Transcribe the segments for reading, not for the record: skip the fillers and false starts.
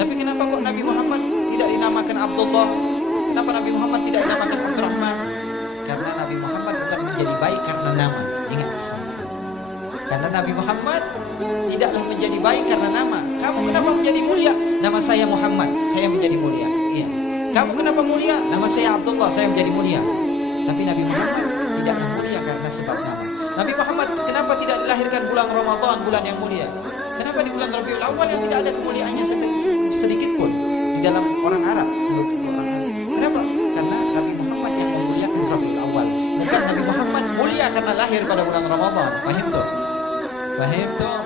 Tapi kenapa kok Nabi Muhammad tidak dinamakan Abdullah? Kenapa Nabi Muhammad tidak dinamakan Abdurrahman? Karena Nabi Muhammad bukan menjadi baik karena nama. Ingat pesan. Karena Nabi Muhammad tidaklah menjadi baik karena nama. Kamu kenapa menjadi mulia? Nama saya Muhammad, saya menjadi mulia. Iya. Kamu kenapa mulia? Nama saya Abdullah, saya menjadi mulia. Tapi Nabi Muhammad tidaklah mulia karena sebab nama. Nabi Muhammad kenapa tidak dilahirkan bulan Ramadan, bulan yang mulia? Kenapa di bulan Rabiul Awal yang tidak ada kemuliaannya sedikit pun di dalam orang Arab? Kenapa? Karena Nabi Muhammad yang memuliakan Rabiul Awal. Bukan Nabi Muhammad mulia karena lahir pada bulan Ramadan. Paham tuh? Paham tuh?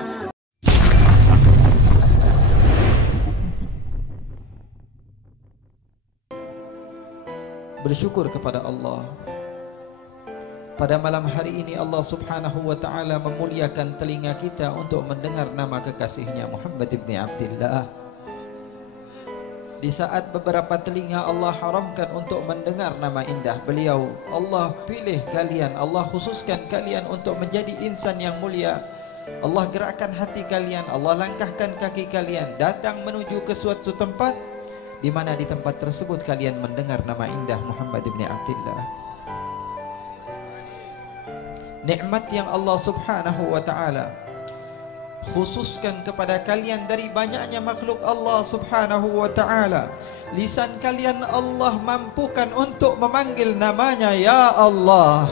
Bersyukur kepada Allah. Pada malam hari ini Allah subhanahu wa ta'ala memuliakan telinga kita untuk mendengar nama kekasihnya Muhammad ibn Abdillah. Di saat beberapa telinga Allah haramkan untuk mendengar nama indah beliau, Allah pilih kalian, Allah khususkan kalian untuk menjadi insan yang mulia. Allah gerakkan hati kalian, Allah langkahkan kaki kalian datang menuju ke suatu tempat, di mana di tempat tersebut kalian mendengar nama indah Muhammad ibn Abdillah. Nikmat yang Allah subhanahu wa ta'ala khususkan kepada kalian dari banyaknya makhluk Allah subhanahu wa ta'ala. Lisan kalian Allah mampukan untuk memanggil namanya ya Allah.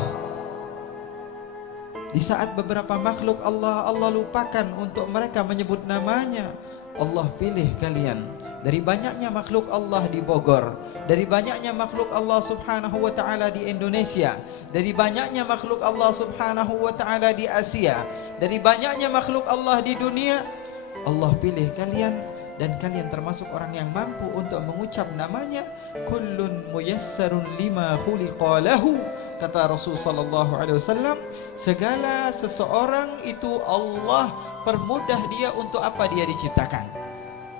Di saat beberapa makhluk Allah lupakan untuk mereka menyebut namanya, Allah pilih kalian. Dari banyaknya makhluk Allah di Bogor, dari banyaknya makhluk Allah subhanahu wa ta'ala di Indonesia, dari banyaknya makhluk Allah subhanahu wa ta'ala di Asia, dari banyaknya makhluk Allah di dunia, Allah pilih kalian. Dan kalian termasuk orang yang mampu untuk mengucap namanya. Kullun muyassarun lima khuliqa lahu, kata Rasul sallallahu alaihi wasallam, segala seseorang itu Allah permudah dia untuk apa dia diciptakan.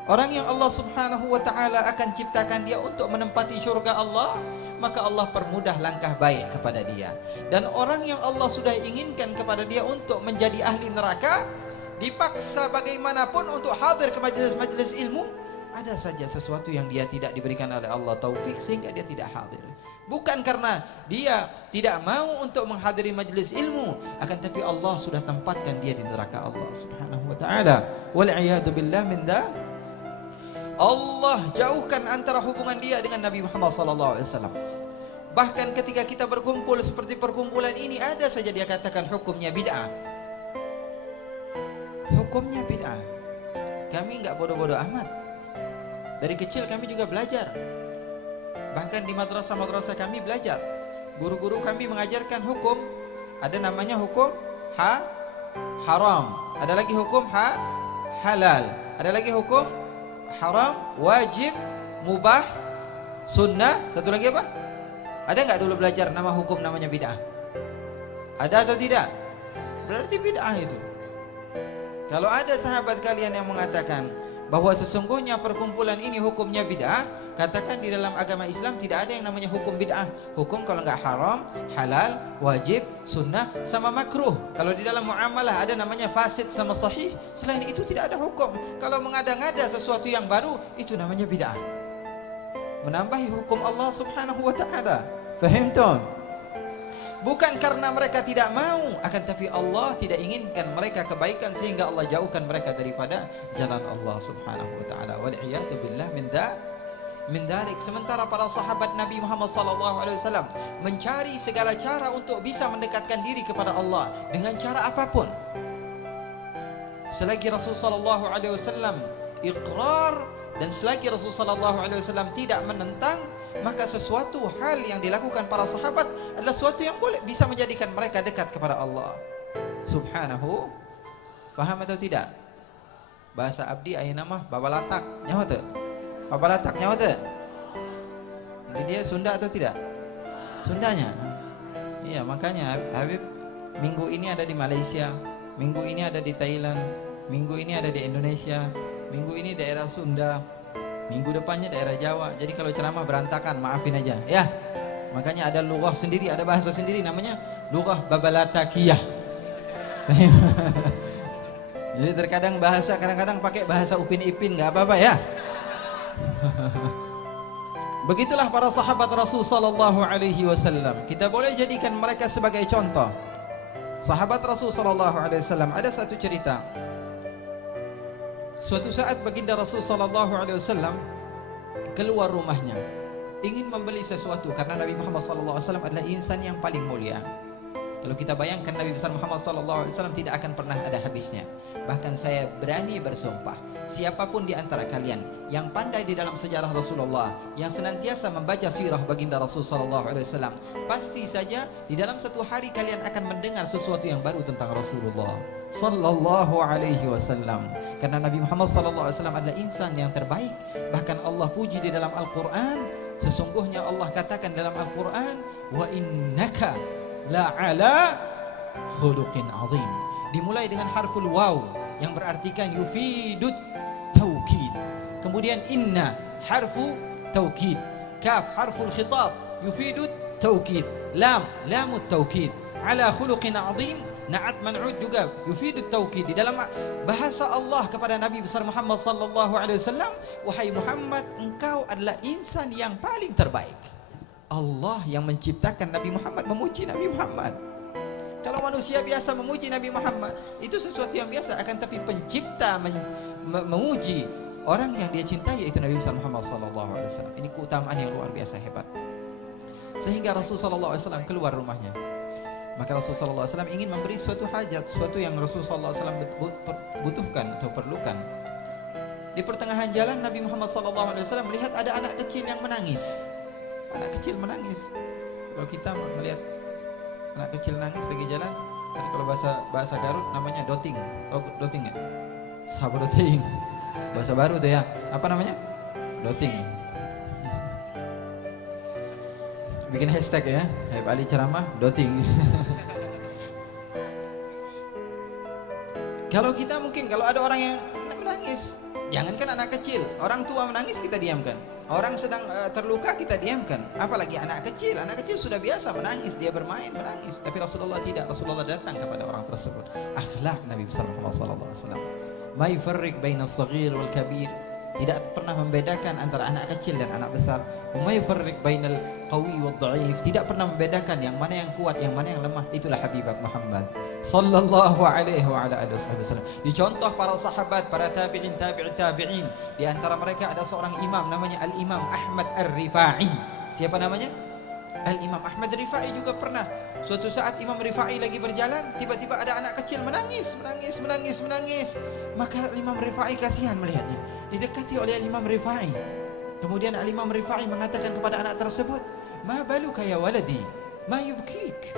Orang yang Allah subhanahu wa ta'ala akan ciptakan dia untuk menempati syurga Allah, maka Allah permudah langkah baik kepada dia. Dan orang yang Allah sudah inginkan kepada dia untuk menjadi ahli neraka, dipaksa bagaimanapun untuk hadir ke majelis-majelis ilmu, ada saja sesuatu yang dia tidak diberikan oleh Allah taufik sehingga dia tidak hadir. Bukan karena dia tidak mau untuk menghadiri majelis ilmu, akan tapi Allah sudah tempatkan dia di neraka Allah subhanahu wa ta'ala. Wal'iyadu billah min da. Allah jauhkan antara hubungan dia dengan Nabi Muhammad SAW. Bahkan ketika kita berkumpul seperti perkumpulan ini, ada saja dia katakan hukumnya bid'ah. Hukumnya bid'ah. Kami enggak bodoh-bodoh amat. Dari kecil kami juga belajar. Bahkan di madrasah-madrasah kami belajar. Guru-guru kami mengajarkan hukum. Ada namanya hukum haram. Ada lagi hukum halal. Ada lagi hukum haram, wajib, mubah, sunnah. Satu lagi apa? Ada nggak dulu belajar nama hukum namanya bid'ah? Ada atau tidak? Berarti bid'ah itu. Kalau ada sahabat kalian yang mengatakan bahwa sesungguhnya perkumpulan ini hukumnya bid'ah, katakan di dalam agama Islam tidak ada yang namanya hukum bid'ah. Hukum kalau nggak haram, halal, wajib, sunnah, sama makruh. Kalau di dalam muamalah ada namanya fasid sama sahih. Selain itu tidak ada hukum. Kalau mengada-ngada sesuatu yang baru, itu namanya bid'ah. Menambahi hukum Allah subhanahu wa ta'ala. Faham tuh? Bukan karena mereka tidak mau, akan tapi Allah tidak inginkan mereka kebaikan sehingga Allah jauhkan mereka daripada jalan Allah subhanahu wa ta'ala. Wal'iyadu billah min dalik. Sementara para sahabat Nabi Muhammad SAW mencari segala cara untuk bisa mendekatkan diri kepada Allah dengan cara apapun. Selagi Rasulullah SAW iqrar dan selagi Rasulullah SAW tidak menentang, maka sesuatu hal yang dilakukan para sahabat adalah sesuatu yang boleh bisa menjadikan mereka dekat kepada Allah subhanahu. Faham atau tidak? Bahasa abdi ayat nama babalatak nyawa tu. Babalatak nyawa tu. Jadi dia Sunda atau tidak? Sundanya. Iya, makanya Habib minggu ini ada di Malaysia, minggu ini ada di Thailand, minggu ini ada di Indonesia, minggu ini daerah Sunda, minggu depannya daerah Jawa. Jadi kalau ceramah berantakan, maafin aja ya. Makanya ada lughah sendiri, ada bahasa sendiri namanya lughah babalatakiyah. Jadi terkadang bahasa, kadang-kadang pakai bahasa Upin Ipin, nggak apa-apa ya. Begitulah para sahabat Rasul sallallahu alaihi wasallam. Kita boleh jadikan mereka sebagai contoh. Sahabat Rasul sallallahu alaihi wasallam, ada satu cerita. Suatu saat baginda Rasul sallallahu alaihi wasallam keluar rumahnya ingin membeli sesuatu karena Nabi Muhammad sallallahu alaihi wasallam adalah insan yang paling mulia. Kalau kita bayangkan Nabi besar Muhammad sallallahu alaihi wasallam tidak akan pernah ada habisnya. Bahkan saya berani bersumpah, siapapun di antara kalian yang pandai di dalam sejarah Rasulullah, yang senantiasa membaca sirah baginda Rasul sallallahu alaihi wasallam, pasti saja di dalam satu hari kalian akan mendengar sesuatu yang baru tentang Rasulullah sallallahu alaihi wasallam. Karena Nabi Muhammad sallallahu alaihi wasallam adalah insan yang terbaik. Bahkan Allah puji di dalam Al-Qur'an. Sesungguhnya Allah katakan dalam Al-Qur'an, wa innaka la ala khuluqin azim. Dimulai dengan harful waw yang berartikan yufidut taukid. Kemudian inna harfu taukid, kaf harful khitab yufidut taukid, lam lamut taukid, ala khuluqin azim na'at man'ud juga yufidut taukid. Di dalam bahasa Allah kepada Nabi besar Muhammad sallallahu alaihi wasallam, wahai Muhammad, engkau adalah insan yang paling terbaik. Allah yang menciptakan Nabi Muhammad memuji Nabi Muhammad. Kalau manusia biasa memuji Nabi Muhammad, itu sesuatu yang biasa. Akan tapi pencipta memuji orang yang dia cintai, yaitu Nabi besar Muhammad sallallahu alaihi wasallam. Ini keutamaan yang luar biasa hebat. Sehingga Rasul sallallahu alaihi wasallam keluar rumahnya. Maka Rasul sallallahu alaihi wasallam ingin memberi suatu hajat, suatu yang Rasul sallallahu alaihi wasallam butuhkan atau perlukan. Di pertengahan jalan Nabi Muhammad sallallahu alaihi wasallam melihat ada anak kecil yang menangis. Anak kecil menangis. Kalau kita melihat anak kecil nangis lagi jalan, kan kalau bahasa Garut namanya doting. Tahu doting enggak? Sabu doting. Bahasa baru tuh ya. Apa namanya? Doting. Bikin hashtag ya. Habib Ali ceramah doting. Kalau kita mungkin kalau ada orang yang menangis, jangankan anak kecil, orang tua menangis kita diamkan. Orang sedang terluka kita diamkan, apalagi anak kecil. Anak kecil sudah biasa menangis, dia bermain menangis. Tapi Rasulullah tidak. Rasulullah datang kepada orang tersebut. Akhlak Nabi besar Muhammad sallallahu alaihi wasallam. Ma yufarriq baina as-saghir wal kabir. Tidak pernah membedakan antara anak kecil dan anak besar. Ma yufarriq bainal qawi wad dhaif. Tidak pernah membedakan yang mana yang kuat, yang mana yang lemah. Itulah Habibak Muhammad sallallahu alaihi wa ala alihi wasallam. Dicontoh para sahabat, para tabi'in, tabi'in. Di antara mereka ada seorang imam namanya Al-Imam Ahmad Ar-Rifai. Siapa namanya? Al-Imam Ahmad Ar-Rifai juga pernah. Suatu saat Imam Rifai lagi berjalan, tiba-tiba ada anak kecil menangis. Maka Imam Rifai kasihan melihatnya. Didekati oleh Imam Rifai. Kemudian Imam Rifai mengatakan kepada anak tersebut, "Ma baluka ya waladi? Ma yubkik?"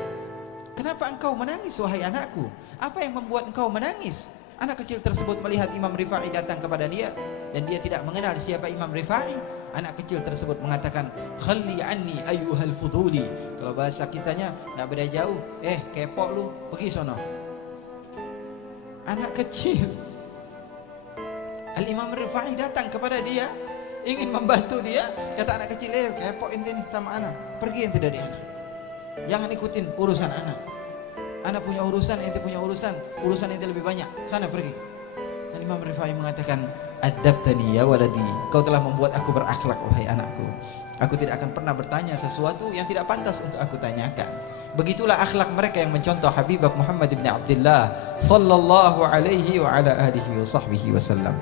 Kenapa engkau menangis wahai anakku? Apa yang membuat engkau menangis? Anak kecil tersebut melihat Imam Rifai datang kepada dia dan dia tidak mengenal siapa Imam Rifai. Anak kecil tersebut mengatakan, "Khalli anni ayyuhal fuduli." Kalau bahasa kitanya enggak beda jauh. Kepok lu, pergi sono. Anak kecil. Al-Imam Rifai datang kepada dia, ingin membantu dia. Kata anak kecil, kepok ente nih sama anak. Pergi ente dari anak. Jangan ikutin urusan anak. Anak punya urusan, ente punya urusan ente lebih banyak. Sana pergi. Dan Imam Rifai mengatakan, "Adabtani ya waladi." Kau telah membuat aku berakhlak wahai anakku. Aku tidak akan pernah bertanya sesuatu yang tidak pantas untuk aku tanyakan. Begitulah akhlak mereka yang mencontoh Habibak Muhammad ibn Abdullah sallallahu alaihi wa ala alihi wa sahbihi wasallam.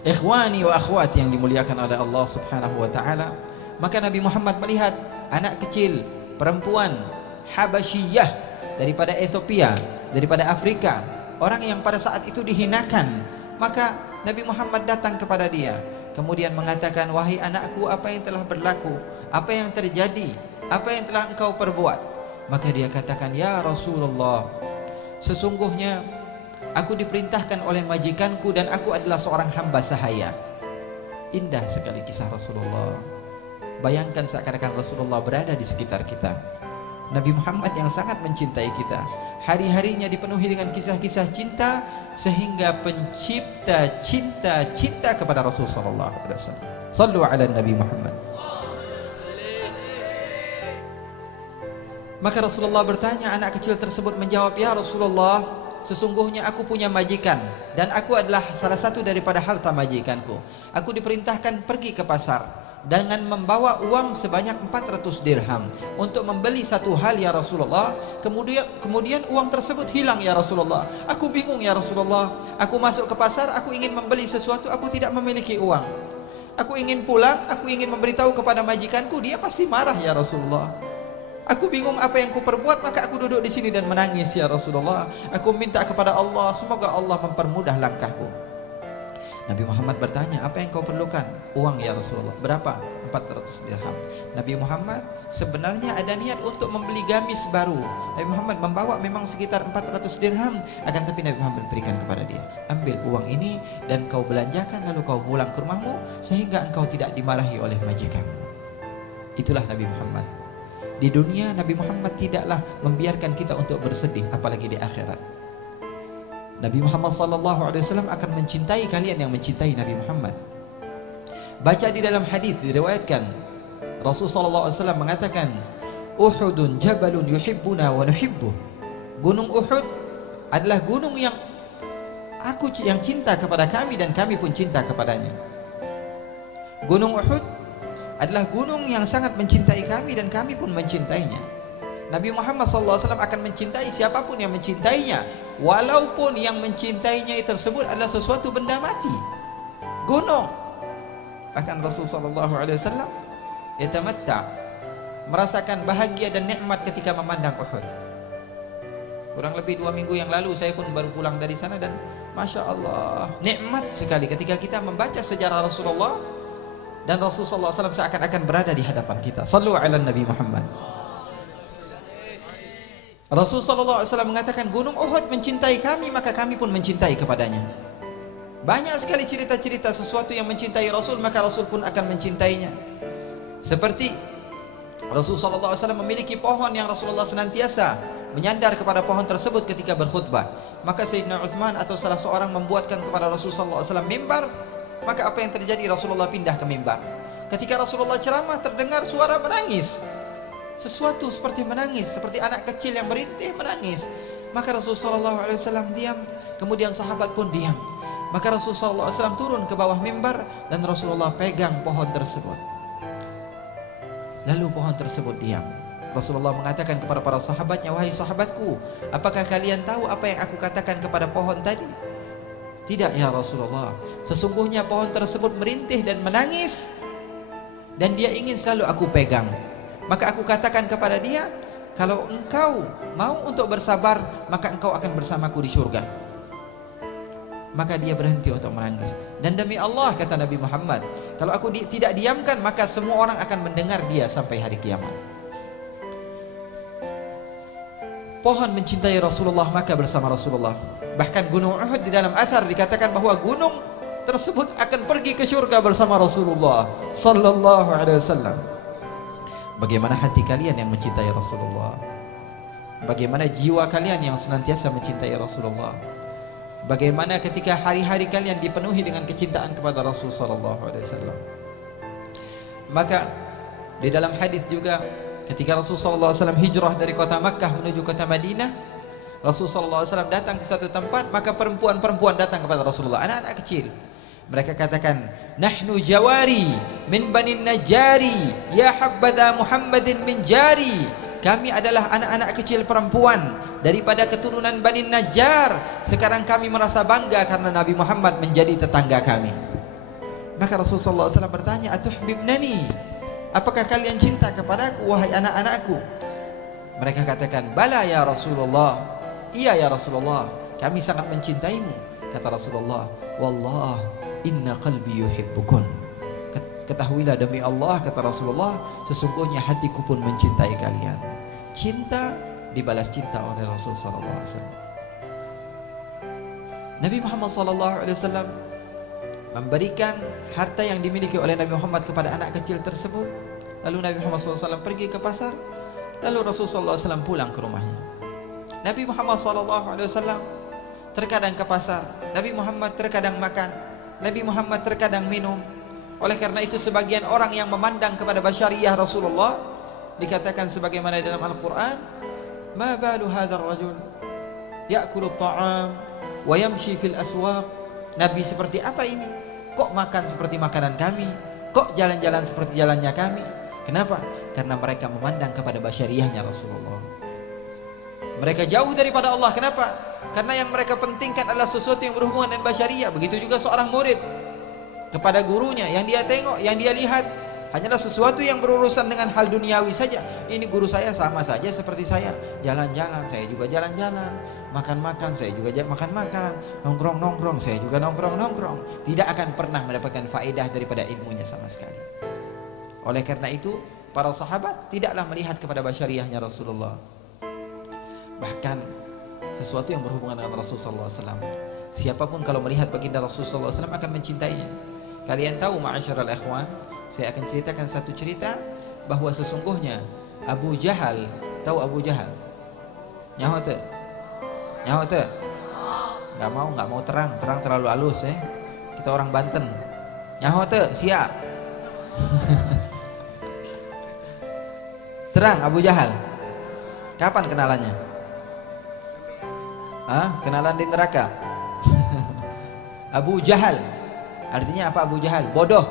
Ikhwani wa akhwati yang dimuliakan oleh Allah Subhanahu wa taala, maka Nabi Muhammad melihat anak kecil perempuan Habasyiyah daripada Ethiopia, daripada Afrika, orang yang pada saat itu dihinakan. Maka Nabi Muhammad datang kepada dia, kemudian mengatakan, "Wahai anakku, apa yang telah berlaku? Apa yang terjadi? Apa yang telah engkau perbuat?" Maka dia katakan, "Ya Rasulullah, sesungguhnya aku diperintahkan oleh majikanku dan aku adalah seorang hamba sahaya." Indah sekali kisah Rasulullah. Bayangkan seakan-akan Rasulullah berada di sekitar kita. Nabi Muhammad yang sangat mencintai kita, hari-harinya dipenuhi dengan kisah-kisah cinta, sehingga pencipta cinta kepada Rasulullah sallallahu alaihi wasallam. Sallu ala Nabi Muhammad. Maka Rasulullah bertanya, anak kecil tersebut menjawab, "Ya Rasulullah, sesungguhnya aku punya majikan dan aku adalah salah satu daripada harta majikanku. Aku diperintahkan pergi ke pasar dengan membawa uang sebanyak 400 dirham untuk membeli satu hal ya Rasulullah. Kemudian uang tersebut hilang ya Rasulullah. Aku bingung ya Rasulullah. Aku masuk ke pasar, aku ingin membeli sesuatu, aku tidak memiliki uang. Aku ingin pulang, aku ingin memberitahu kepada majikanku, dia pasti marah ya Rasulullah. Aku bingung apa yang kuperbuat, maka aku duduk di sini dan menangis ya Rasulullah. Aku minta kepada Allah, semoga Allah mempermudah langkahku. Nabi Muhammad bertanya, apa yang kau perlukan? Uang ya Rasulullah. Berapa? 400 dirham. Nabi Muhammad sebenarnya ada niat untuk membeli gamis baru. Nabi Muhammad membawa memang sekitar 400 dirham, akan tapi Nabi Muhammad berikan kepada dia, ambil uang ini dan kau belanjakan, lalu kau pulang ke rumahmu sehingga engkau tidak dimarahi oleh majikanmu. Itulah Nabi Muhammad. Di dunia Nabi Muhammad tidaklah membiarkan kita untuk bersedih, apalagi di akhirat. Nabi Muhammad SAW akan mencintai kalian yang mencintai Nabi Muhammad. Baca di dalam hadis diriwayatkan, Rasulullah SAW mengatakan, Uhudun jabalun yuhibbuna wa nuhibbuh. Gunung Uhud adalah gunung yang cinta kepada kami dan kami pun cinta kepadanya. Gunung Uhud adalah gunung yang sangat mencintai kami dan kami pun mencintainya. Nabi Muhammad SAW akan mencintai siapapun yang mencintainya, walaupun yang mencintainya tersebut adalah sesuatu benda mati, gunung. Bahkan Rasulullah SAW yatamatta, merasakan bahagia dan nikmat ketika memandang Uhud. Kurang lebih 2 minggu yang lalu saya pun baru pulang dari sana dan Masya Allah, nikmat sekali ketika kita membaca sejarah Rasulullah dan Rasulullah SAW seakan-akan berada di hadapan kita. Sallu ala Nabi Muhammad. Rasulullah SAW mengatakan, gunung Uhud mencintai kami, maka kami pun mencintai kepadanya. Banyak sekali cerita-cerita sesuatu yang mencintai Rasul, maka Rasul pun akan mencintainya. Seperti Rasulullah SAW memiliki pohon yang Rasulullah senantiasa menyandar kepada pohon tersebut ketika berkhutbah. Maka Sayyidina Uthman atau salah seorang membuatkan kepada Rasulullah SAW mimbar, maka apa yang terjadi? Rasulullah pindah ke mimbar. Ketika Rasulullah ceramah terdengar suara menangis, sesuatu seperti menangis, seperti anak kecil yang merintih menangis. Maka Rasulullah SAW diam, kemudian sahabat pun diam. Maka Rasulullah SAW turun ke bawah mimbar dan Rasulullah pegang pohon tersebut. Lalu pohon tersebut diam. Rasulullah mengatakan kepada para sahabatnya, wahai sahabatku, apakah kalian tahu apa yang aku katakan kepada pohon tadi? Tidak ya Rasulullah, sesungguhnya pohon tersebut merintih dan menangis dan dia ingin selalu aku pegang. Maka aku katakan kepada dia, kalau engkau mau untuk bersabar, maka engkau akan bersamaku di surga. Maka dia berhenti untuk menangis. Dan demi Allah, kata Nabi Muhammad, kalau aku tidak diamkan, maka semua orang akan mendengar dia sampai hari kiamat. Pohon mencintai Rasulullah, maka bersama Rasulullah. Bahkan gunung Uhud di dalam athar dikatakan bahwa gunung tersebut akan pergi ke surga bersama Rasulullah sallallahu alaihi wasallam. Bagaimana hati kalian yang mencintai Rasulullah? Bagaimana jiwa kalian yang senantiasa mencintai Rasulullah? Bagaimana ketika hari-hari kalian dipenuhi dengan kecintaan kepada Rasul sallallahu alaihi wasallam? Maka di dalam hadis juga ketika Rasul sallallahu alaihi wasallam hijrah dari kota Makkah menuju kota Madinah, Rasul sallallahu alaihi wasallam datang ke satu tempat, maka perempuan-perempuan datang kepada Rasulullah, anak-anak kecil. Mereka katakan, nahnu jawari min bani najari, ya habbada Muhammadin min jari. Kami adalah anak-anak kecil perempuan daripada keturunan Bani Najjar. Sekarang kami merasa bangga karena Nabi Muhammad menjadi tetangga kami. Maka Rasulullah SAW bertanya, atuhbibnani, apakah kalian cinta kepadaku wahai anak-anakku? Mereka katakan, bala ya Rasulullah, iya ya Rasulullah, kami sangat mencintaimu. Kata Rasulullah, wallah inna qalbi yuhibbukun. Ketahuilah demi Allah, kata Rasulullah, sesungguhnya hatiku pun mencintai kalian. Cinta dibalas cinta oleh Rasul sallallahu alaihi wasallam. Nabi Muhammad sallallahu alaihi wasallam memberikan harta yang dimiliki oleh Nabi Muhammad kepada anak kecil tersebut. Lalu Nabi Muhammad sallallahu alaihi wasallam pergi ke pasar. Lalu Rasul sallallahu alaihi wasallam pulang ke rumahnya. Nabi Muhammad sallallahu alaihi wasallam terkadang ke pasar, Nabi Muhammad terkadang makan, Nabi Muhammad terkadang minum. Oleh karena itu sebagian orang yang memandang kepada basyariyah Rasulullah dikatakan sebagaimana dalam Al-Quran, ma balu hadzal rajul ya'kulu ta'am wa yamshi fil aswaq. Nabi seperti apa ini? Kok makan seperti makanan kami? Kok jalan-jalan seperti jalannya kami? Kenapa? Karena mereka memandang kepada basyariahnya Rasulullah. Mereka jauh daripada Allah. Kenapa? Karena yang mereka pentingkan adalah sesuatu yang berhubungan dengan basyariah. Begitu juga seorang murid kepada gurunya, yang dia tengok, yang dia lihat hanyalah sesuatu yang berurusan dengan hal duniawi saja. Ini guru saya sama saja seperti saya, jalan-jalan, saya juga jalan-jalan, makan-makan, saya juga makan-makan, nongkrong-nongkrong, saya juga nongkrong-nongkrong. Tidak akan pernah mendapatkan faedah daripada ilmunya sama sekali. Oleh karena itu, para sahabat tidaklah melihat kepada basyariahnya Rasulullah. Bahkan sesuatu yang berhubungan dengan Rasulullah SAW, siapapun kalau melihat baginda Rasulullah SAW akan mencintainya. Kalian tahu ma'asyiral ikhwan, saya akan ceritakan satu cerita bahwa sesungguhnya Abu Jahal, tahu Abu Jahal? Nyaho teh? Nyaho teh? Nggak mau terang terlalu halus ya. Kita orang Banten. Nyaho teh? Siap. Terang Abu Jahal. Kapan kenalannya? Kenalan di neraka. Abu Jahal artinya apa? Abu Jahal bodoh.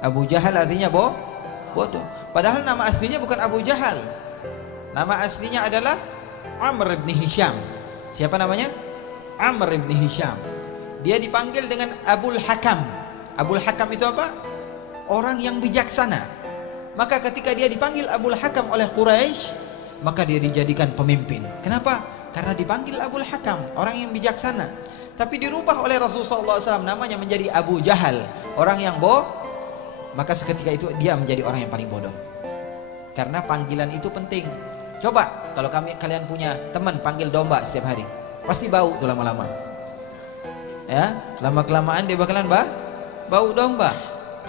Abu Jahal artinya bodoh. Padahal nama aslinya bukan Abu Jahal. Nama aslinya adalah Amr ibn Hisham. Siapa namanya? Amr ibn Hisham. Dia dipanggil dengan Abul Hakam. Abul Hakam itu apa? Orang yang bijaksana. Maka ketika dia dipanggil Abul Hakam oleh Quraisy, maka dia dijadikan pemimpin. Kenapa? Karena dipanggil Abul Hakam, orang yang bijaksana. Tapi dirubah oleh Rasulullah SAW namanya menjadi Abu Jahal, orang yang maka seketika itu dia menjadi orang yang paling bodoh. Karena panggilan itu penting. Coba kalau kalian punya teman panggil domba setiap hari, pasti bau tuh lama-lama. Ya, lama-kelamaan dia bakalan bau domba.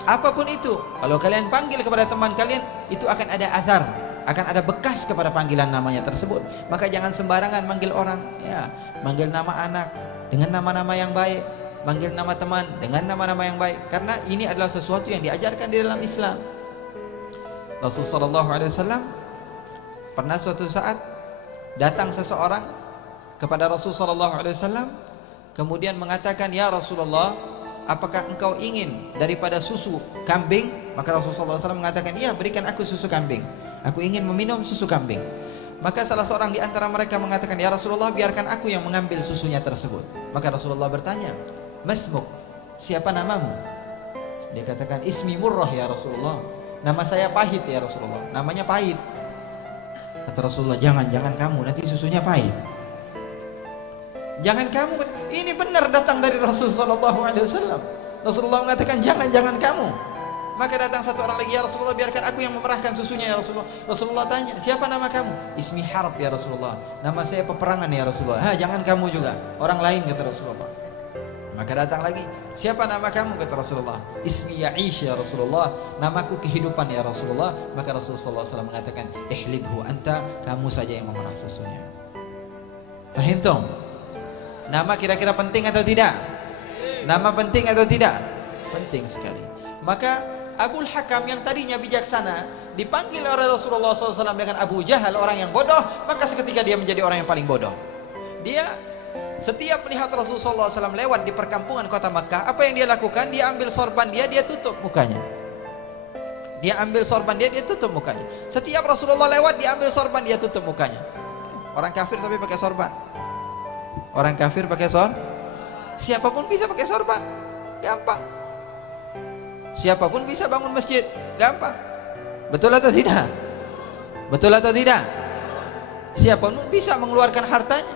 Apapun itu, kalau kalian panggil kepada teman kalian, itu akan ada azar, akan ada bekas kepada panggilan namanya tersebut. Maka jangan sembarangan manggil orang, ya, manggil nama anak dengan nama-nama yang baik, manggil nama teman dengan nama-nama yang baik, karena ini adalah sesuatu yang diajarkan di dalam Islam. Rasulullah SAW pernah suatu saat datang seseorang kepada Rasulullah SAW, kemudian mengatakan, ya Rasulullah, apakah engkau ingin daripada susu kambing? Maka Rasulullah SAW mengatakan, iya, berikan aku susu kambing, aku ingin meminum susu kambing. Maka salah seorang di antara mereka mengatakan, ya Rasulullah, biarkan aku yang mengambil susunya tersebut. Maka Rasulullah bertanya, Masmuk, siapa namamu? Dia katakan, Ismi Murrah ya Rasulullah, nama saya Pahit ya Rasulullah, namanya Pahit. Kata Rasulullah, jangan kamu, nanti susunya pahit. Jangan kamu. Ini benar datang dari Rasulullah SAW. Rasulullah mengatakan, jangan kamu. Maka datang satu orang lagi, ya Rasulullah, biarkan aku yang memerahkan susunya ya Rasulullah. Rasulullah tanya, siapa nama kamu? Ismi Harb ya Rasulullah, nama saya peperangan ya Rasulullah. Jangan kamu juga, orang lain, kata Rasulullah. Maka datang lagi, siapa nama kamu? Kata Rasulullah, Ismi Ya'ish ya Rasulullah, namaku kehidupan ya Rasulullah. Maka Rasulullah SAW mengatakan, ihlibhu anta, kamu saja yang memerah susunya. Fahim tong? Nama kira-kira penting atau tidak? Nama penting atau tidak? Penting sekali. Maka Abul Hakam yang tadinya bijaksana dipanggil oleh Rasulullah SAW dengan Abu Jahal, orang yang bodoh, maka seketika dia menjadi orang yang paling bodoh. Dia setiap melihat Rasulullah SAW lewat di perkampungan kota Makkah, apa yang dia lakukan? Dia ambil sorban dia tutup mukanya. Dia ambil sorban dia tutup mukanya. Setiap Rasulullah lewat, dia ambil sorban dia tutup mukanya. Orang kafir tapi pakai sorban. Orang kafir pakai sorban. Siapapun bisa pakai sorban, gampang. Siapapun bisa bangun masjid, gampang. Betul atau tidak? Betul atau tidak? Siapapun bisa mengeluarkan hartanya,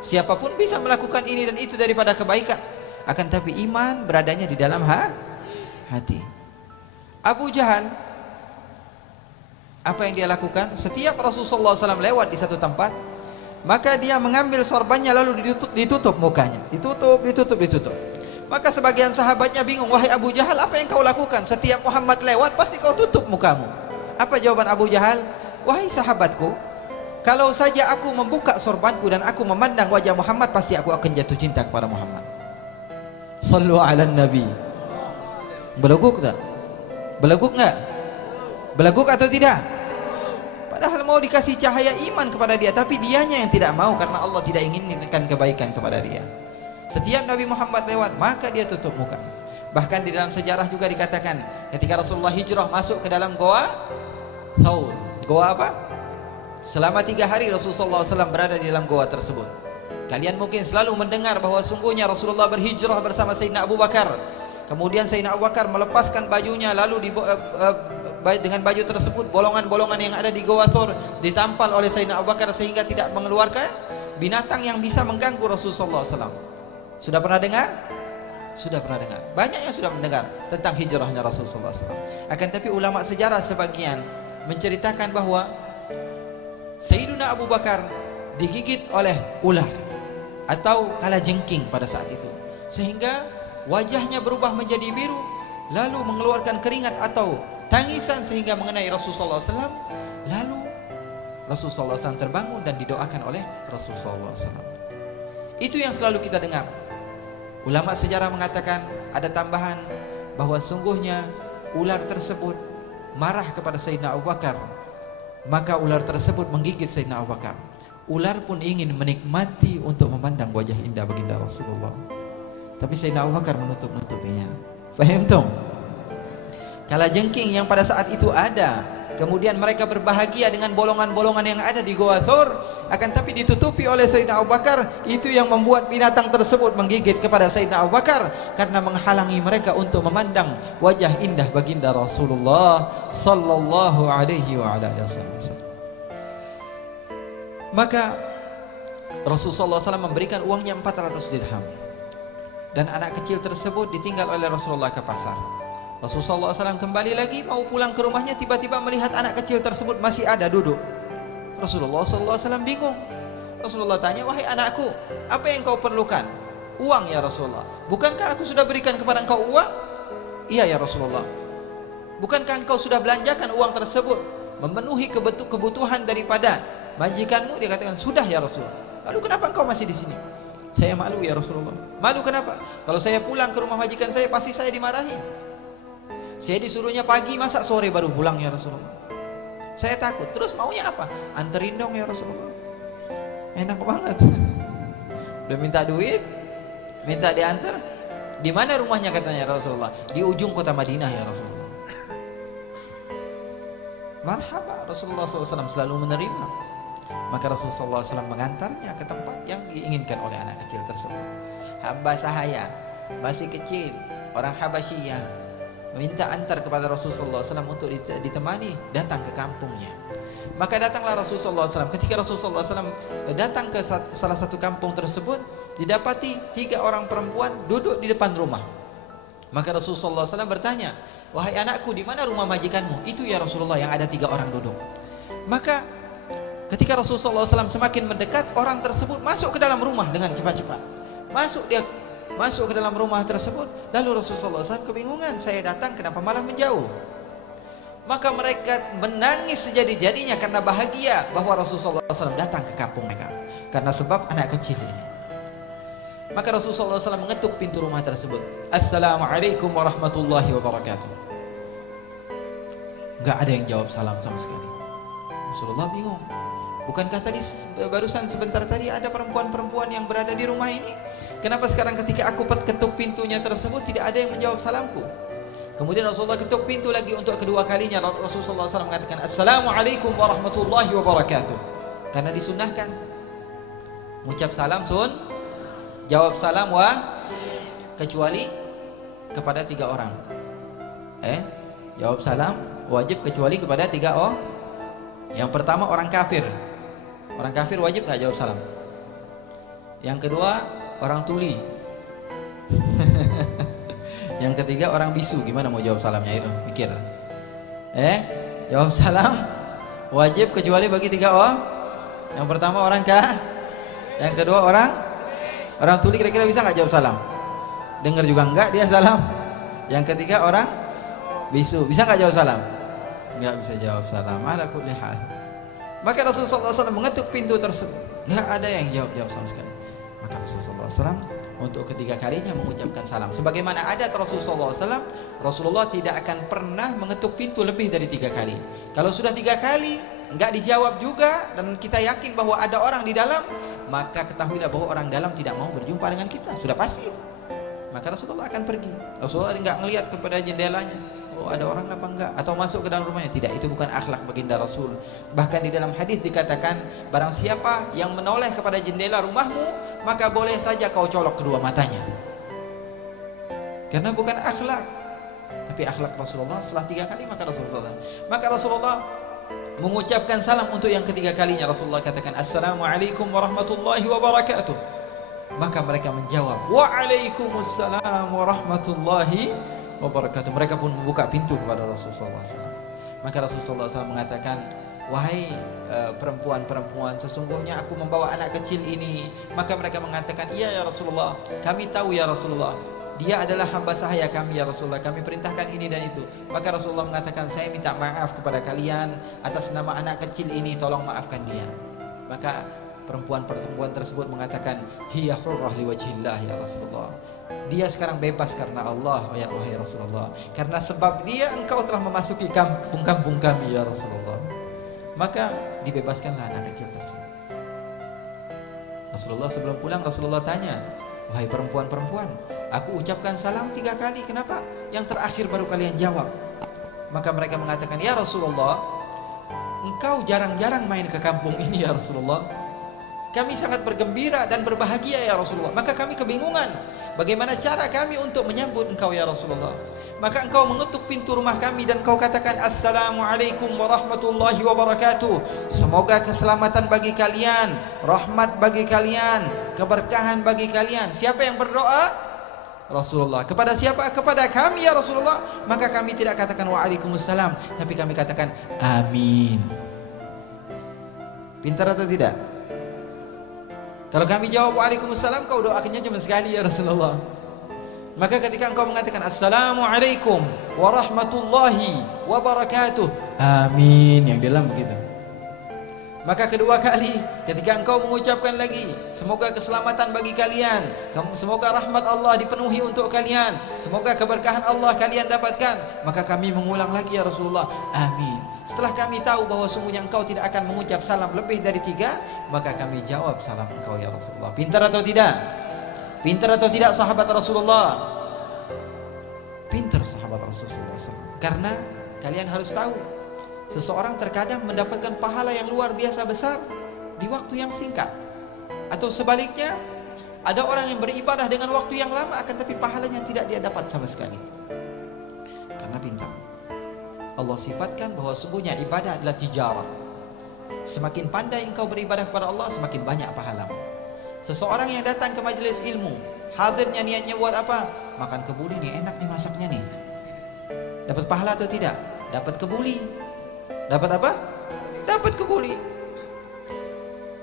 siapapun bisa melakukan ini dan itu daripada kebaikan. Akan tapi iman beradanya di dalam hati. Abu Jahal, apa yang dia lakukan? Setiap Rasulullah SAW lewat di satu tempat, maka dia mengambil sorbannya lalu ditutup mukanya, ditutup. Maka sebagian sahabatnya bingung, wahai Abu Jahal, apa yang kau lakukan? Setiap Muhammad lewat pasti kau tutup mukamu. Apa jawaban Abu Jahal? Wahai sahabatku, kalau saja aku membuka sorbanku dan aku memandang wajah Muhammad, pasti aku akan jatuh cinta kepada Muhammad. Sallu ala Nabi. Beleguk tak? Beleguk enggak? Beleguk atau tidak? Padahal mau dikasih cahaya iman kepada dia, tapi dianya yang tidak mau karena Allah tidak inginkan kebaikan kepada dia. Setiap Nabi Muhammad lewat, maka dia tutup muka. Bahkan di dalam sejarah juga dikatakan ketika Rasulullah hijrah masuk ke dalam goa Thaur. Goa apa? Selama 3 hari Rasulullah SAW berada di dalam goa tersebut. Kalian mungkin selalu mendengar bahwa sungguhnya Rasulullah berhijrah bersama Sayyidina Abu Bakar. Kemudian Sayyidina Abu Bakar melepaskan bajunya, lalu dengan baju tersebut bolongan-bolongan yang ada di goa Thaur ditampal oleh Sayyidina Abu Bakar sehingga tidak mengeluarkan binatang yang bisa mengganggu Rasulullah SAW. Sudah pernah dengar? Sudah pernah dengar. Banyak yang sudah mendengar tentang hijrahnya Rasulullah SAW. Akan tapi ulama sejarah sebagian menceritakan bahwa Sayyidina Abu Bakar digigit oleh ular atau kalajengking pada saat itu, sehingga wajahnya berubah menjadi biru, lalu mengeluarkan keringat atau tangisan sehingga mengenai Rasulullah SAW. Lalu Rasulullah SAW terbangun dan didoakan oleh Rasulullah SAW. Itu yang selalu kita dengar. Ulama sejarah mengatakan ada tambahan bahwa sungguhnya ular tersebut marah kepada Sayyidina Abu Bakar, maka ular tersebut menggigit Sayyidina Abu Bakar. Ular pun ingin menikmati untuk memandang wajah indah baginda Rasulullah, tapi Sayyidina Abu Bakar menutup-nutupinya. Faham tuh? Kalajengking yang pada saat itu ada, kemudian mereka berbahagia dengan bolongan-bolongan yang ada di goa Thaur, akan tapi ditutupi oleh Sayyidina Abu Bakar. Itu yang membuat binatang tersebut menggigit kepada Sayyidina Abu Bakar karena menghalangi mereka untuk memandang wajah indah baginda Rasulullah sallallahu alaihi wa ala alihi wasallam. Maka Rasulullah SAW memberikan uangnya 400 dirham, dan anak kecil tersebut ditinggal oleh Rasulullah ke pasar. Rasulullah SAW kembali lagi mau pulang ke rumahnya, tiba-tiba melihat anak kecil tersebut masih ada duduk. Rasulullah SAW bingung. Rasulullah tanya, wahai anakku, apa yang kau perlukan? Uang ya Rasulullah. Bukankah aku sudah berikan kepada engkau uang? Iya ya Rasulullah. Bukankah engkau sudah belanjakan uang tersebut memenuhi kebutuhan daripada majikanmu? Dia katakan, sudah ya Rasulullah. Lalu kenapa engkau masih di sini? Saya malu ya Rasulullah. Malu kenapa? Kalau saya pulang ke rumah majikan saya, pasti saya dimarahi. Saya disuruhnya pagi, masa sore baru pulang ya Rasulullah. Saya takut. Terus maunya apa? Anterin dong ya Rasulullah. Enak banget. Udah minta duit, minta diantar. Di mana rumahnya katanya Rasulullah? Di ujung kota Madinah ya Rasulullah. Marhaba, Rasulullah SAW selalu menerima. Maka Rasulullah SAW mengantarnya ke tempat yang diinginkan oleh anak kecil tersebut. Hamba sahaya, masih kecil, orang Habasyiyah, meminta antar kepada Rasulullah SAW untuk ditemani datang ke kampungnya. Maka datanglah Rasulullah SAW. Ketika Rasulullah SAW datang ke salah satu kampung tersebut, didapati 3 orang perempuan duduk di depan rumah. Maka Rasulullah SAW bertanya, wahai anakku, di mana rumah majikanmu? Itu ya Rasulullah, yang ada 3 orang duduk. Maka ketika Rasulullah SAW semakin mendekat, orang tersebut masuk ke dalam rumah dengan cepat-cepat. Masuk ke dalam rumah tersebut. Lalu Rasulullah SAW kebingungan, saya datang kenapa malah menjauh? Maka mereka menangis sejadi-jadinya karena bahagia bahwa Rasulullah SAW datang ke kampung mereka, karena sebab anak kecil ini. Maka Rasulullah SAW mengetuk pintu rumah tersebut. Assalamualaikum warahmatullahi wabarakatuh. Gak ada yang jawab salam sama sekali. Rasulullah bingung. Bukankah tadi barusan sebentar tadi ada perempuan-perempuan yang berada di rumah ini? Kenapa sekarang ketika aku ketuk pintunya tersebut tidak ada yang menjawab salamku? Kemudian Rasulullah ketuk pintu lagi untuk kedua kalinya. Rasulullah SAW mengatakan Assalamualaikum warahmatullahi wabarakatuh. Karena disunahkan mengucap salam jawab salam kecuali kepada 3 orang. Jawab salam wajib kecuali kepada 3 orang. Yang pertama orang kafir. Orang kafir wajib nggak jawab salam. Yang kedua orang tuli. Yang ketiga orang bisu. Gimana mau jawab salamnya itu? Mikir. Jawab salam wajib kecuali bagi 3 orang. Yang pertama orang yang kedua orang tuli. Kira-kira bisa nggak jawab salam? Dengar juga enggak dia salam. Yang ketiga orang bisu. Bisa nggak jawab salam? Nggak bisa jawab salam. Ala kulli hal. Maka Rasulullah SAW mengetuk pintu tersebut, nggak ada yang jawab sama sekali. Maka Rasulullah SAW untuk ketiga kalinya mengucapkan salam. Sebagaimana adat Rasulullah SAW, Rasulullah tidak akan pernah mengetuk pintu lebih dari 3 kali. Kalau sudah 3 kali, enggak dijawab juga, dan kita yakin bahwa ada orang di dalam, maka ketahuilah bahwa orang dalam tidak mau berjumpa dengan kita, sudah pasti itu. Maka Rasulullah akan pergi. Rasulullah enggak ngelihat kepada jendelanya, oh ada orang apa enggak, atau masuk ke dalam rumahnya, tidak. Itu bukan akhlak baginda Rasul. Bahkan di dalam hadis dikatakan, barang siapa yang menoleh kepada jendela rumahmu, maka boleh saja kau colok kedua matanya, karena bukan akhlak. Tapi akhlak Rasulullah, setelah 3 kali maka Rasulullah mengucapkan salam untuk yang ketiga kalinya. Rasulullah katakan, Assalamualaikum warahmatullahi wabarakatuh. Maka mereka menjawab, Waalaikumsalam warahmatullahi wabarakatuh. Mereka pun membuka pintu kepada Rasulullah SAW. Maka Rasulullah SAW mengatakan, wahai perempuan-perempuan, sesungguhnya aku membawa anak kecil ini. Maka mereka mengatakan, iya ya Rasulullah, kami tahu ya Rasulullah, dia adalah hamba sahaya kami ya Rasulullah, kami perintahkan ini dan itu. Maka Rasulullah mengatakan, saya minta maaf kepada kalian atas nama anak kecil ini, tolong maafkan dia. Maka perempuan-perempuan tersebut mengatakan, hiya hurrah liwajhillah ya Rasulullah, dia sekarang bebas karena Allah ya wahai Rasulullah, karena sebab dia engkau telah memasuki kampung-kampung kami ya Rasulullah. Maka dibebaskanlah anak kecil tersebut. Rasulullah sebelum pulang, Rasulullah tanya, wahai perempuan-perempuan, aku ucapkan salam 3 kali, kenapa yang terakhir baru kalian jawab? Maka mereka mengatakan, ya Rasulullah, engkau jarang-jarang main ke kampung ini ya Rasulullah, kami sangat bergembira dan berbahagia ya Rasulullah. Maka kami kebingungan bagaimana cara kami untuk menyambut engkau ya Rasulullah. Maka engkau mengetuk pintu rumah kami dan kau katakan, Assalamualaikum warahmatullahi wabarakatuh. Semoga keselamatan bagi kalian, rahmat bagi kalian, keberkahan bagi kalian. Siapa yang berdoa? Rasulullah. Kepada siapa? Kepada kami ya Rasulullah. Maka kami tidak katakan waalaikumsalam, tapi kami katakan amin. Pintar atau tidak? Kalau kami jawab waalaikumsalam, kau doakannya cuma sekali ya Rasulullah. Maka ketika engkau mengatakan Assalamualaikum warahmatullahi wabarakatuh, amin, yang dalam begitu. Maka kedua kali ketika engkau mengucapkan lagi, semoga keselamatan bagi kalian, semoga rahmat Allah dipenuhi untuk kalian, semoga keberkahan Allah kalian dapatkan, maka kami mengulang lagi ya Rasulullah, amin. Setelah kami tahu bahwa sungguhnya engkau tidak akan mengucap salam lebih dari 3, maka kami jawab salam engkau ya Rasulullah. Pintar atau tidak? Pintar atau tidak sahabat Rasulullah? Pintar sahabat Rasulullah SAW. Karena kalian harus tahu, seseorang terkadang mendapatkan pahala yang luar biasa besar di waktu yang singkat. Atau sebaliknya, ada orang yang beribadah dengan waktu yang lama, akan tapi pahalanya tidak dia dapat sama sekali. Karena pintar. Allah sifatkan bahwa sungguhnya ibadah adalah tijarah. Semakin pandai engkau beribadah kepada Allah, semakin banyak pahalamu. Seseorang yang datang ke majelis ilmu, hadirnya niatnya buat apa? Makan kebuli nih, enak nih masaknya nih. Dapat pahala atau tidak? Dapat kebuli. Dapat apa? Dapat kebuli.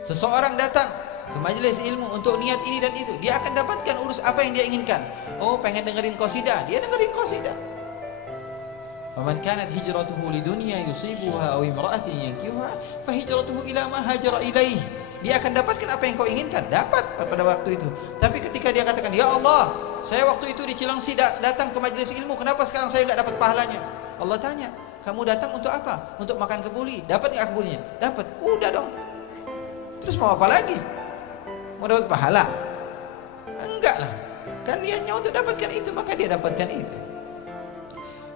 Seseorang datang ke majelis ilmu untuk niat ini dan itu, dia akan dapatkan urus apa yang dia inginkan. Oh, pengen dengerin qasidah, dia dengerin qasidah. Waman kanat hijratuhu lidunya yusibuha aw imra'atin yankihuha fahijratuhu ila ma hajara ilaih. Dia akan dapatkan apa yang kau inginkan, dapat pada waktu itu. Tapi ketika dia katakan, ya Allah, saya waktu itu di Cilengsi datang ke majelis ilmu, kenapa sekarang saya enggak dapat pahalanya? Allah tanya, kamu datang untuk apa? Untuk makan kebuli, dapat enggak kebulinya? Dapat. Udah dong. Terus mau apa lagi? Mau dapat pahala? Enggak lah. Kan niatnya untuk dapatkan itu, maka dia dapatkan itu.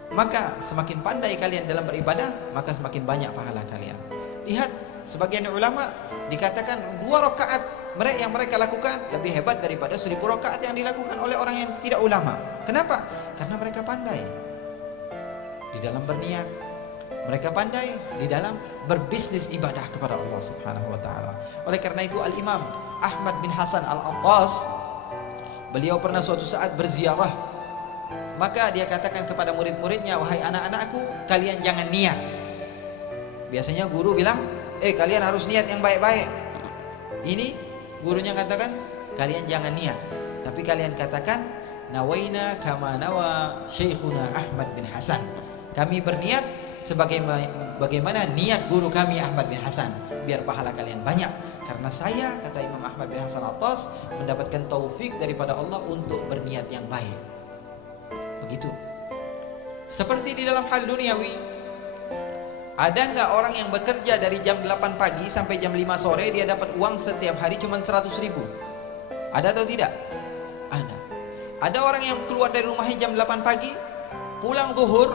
Maka semakin pandai kalian dalam beribadah, maka semakin banyak pahala kalian. Lihat, sebagian ulama dikatakan 2 rakaat yang mereka lakukan lebih hebat daripada 1000 rakaat yang dilakukan oleh orang yang tidak ulama. Kenapa? Karena mereka pandai di dalam berniat, mereka pandai di dalam berbisnis ibadah kepada Allah Subhanahu wa taala. Oleh karena itu Al-Imam Ahmad bin Hasan Al-Attas, beliau pernah suatu saat berziarah. Maka dia katakan kepada murid-muridnya, wahai anak-anakku, kalian jangan niat. Biasanya guru bilang, kalian harus niat yang baik-baik. Ini gurunya katakan, kalian jangan niat, tapi kalian katakan, nawaina kama nawa syekhuna Ahmad bin Hasan. Kami berniat sebagaimana niat guru kami Ahmad bin Hasan, biar pahala kalian banyak. Karena saya, kata Imam Ahmad bin Hasan Al-Attas, mendapatkan taufik daripada Allah untuk berniat yang baik. Begitu. Seperti di dalam hal duniawi, Ada nggak orang yang bekerja dari jam 8 pagi sampai jam 5 sore dia dapat uang setiap hari cuma 100.000? Ada atau tidak? Ada. Ada orang yang keluar dari rumahnya jam 8 pagi, pulang zuhur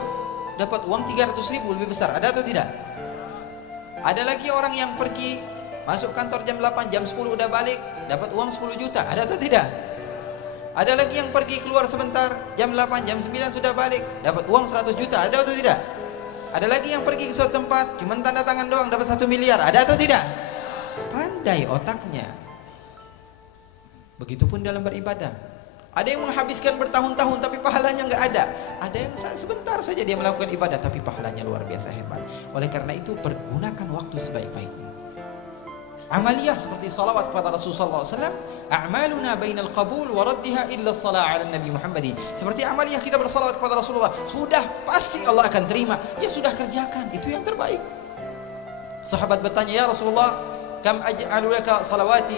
dapat uang 300.000 lebih besar. Ada atau tidak? Ada lagi orang yang pergi masuk kantor jam 8, jam 10 udah balik, dapat uang 10 juta. Ada atau tidak? Ada lagi yang pergi keluar sebentar, jam 8, jam 9 sudah balik, dapat uang 100 juta. Ada atau tidak? Ada lagi yang pergi ke suatu tempat, cuma tanda tangan doang, dapat 1 miliar. Ada atau tidak? Pandai otaknya. Begitupun dalam beribadah. Ada yang menghabiskan bertahun-tahun tapi pahalanya nggak ada. Ada yang sebentar saja dia melakukan ibadah tapi pahalanya luar biasa hebat. Oleh karena itu pergunakan waktu sebaik-baiknya. Amaliyah seperti salawat kepada Rasulullah SAW. A'maluna bainal qabul wa raddiha illa salat ala Nabi Muhammadin. Seperti amaliyah kita bersalawat kepada Rasulullah, sudah pasti Allah akan terima. Ya sudah, kerjakan, itu yang terbaik. Sahabat bertanya, ya Rasulullah, kam aj'alu laka salawati?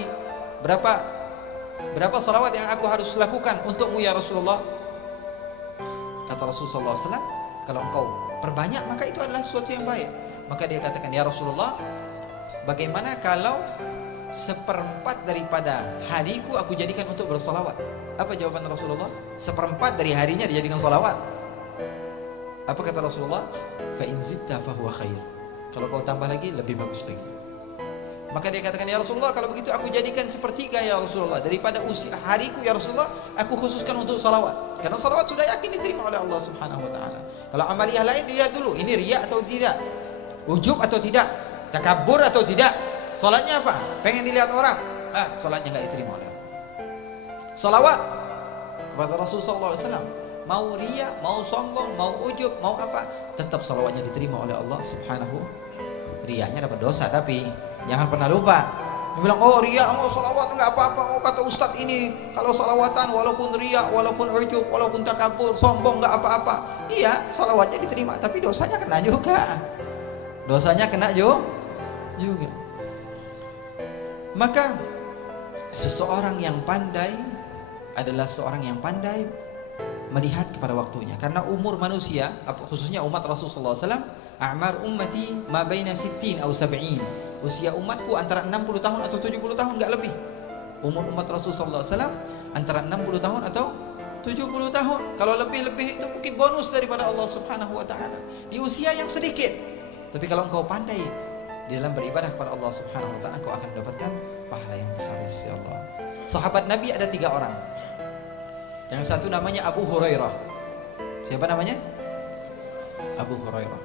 Berapa salawat yang aku harus lakukan untukmu ya Rasulullah? Kata Rasulullah SAW, kalau engkau perbanyak maka itu adalah sesuatu yang baik. Maka dia katakan, ya Rasulullah, bagaimana kalau 1/4 daripada hariku aku jadikan untuk bersolawat? Apa jawaban Rasulullah? 1/4 dari harinya dijadikan solawat. Apa kata Rasulullah? Fa in zitta fahuwa khair. Kalau kau tambah lagi lebih bagus lagi. Maka dia katakan, ya Rasulullah, kalau begitu aku jadikan 1/3 ya Rasulullah daripada usia hariku ya Rasulullah, aku khususkan untuk salawat. Karena salawat sudah yakin diterima oleh Allah Subhanahu wa taala. Kalau amaliyah lain dilihat dulu, ini riya atau tidak, ujub atau tidak, takabur atau tidak. Salatnya apa? Pengen dilihat orang, salatnya nggak diterima oleh Allah. Salawat kepada Rasulullah SAW, mau riya, mau sombong, mau ujub, mau apa, tetap salawatnya diterima oleh Allah Subhanahu. Riyanya dapat dosa, tapi jangan pernah lupa. Dia bilang, oh riya, oh salawat nggak apa-apa. Oh kata Ustadz ini, kalau salawatan walaupun riya, walaupun ujub, walaupun takabur, sombong nggak apa-apa. Iya, salawatnya diterima, tapi dosanya kena juga. Dosanya kena juga. Maka seseorang yang pandai adalah seorang yang pandai melihat kepada waktunya. Karena umur manusia, khususnya umat Rasulullah SAW, a'mar ummati ma baina 60 atau 70. Usia umatku antara 60 tahun atau 70 tahun, nggak lebih. Umur umat Rasulullah SAW antara 60 tahun atau 70 tahun. Kalau lebih-lebih itu mungkin bonus daripada Allah Subhanahu wa taala di usia yang sedikit. Tapi kalau engkau pandai di dalam beribadah kepada Allah Subhanahu wa taala, engkau akan mendapatkan pahala yang besar di sisi Allah. Sahabat Nabi ada 3 orang. Yang satu namanya Abu Hurairah. Siapa namanya? Abu Hurairah.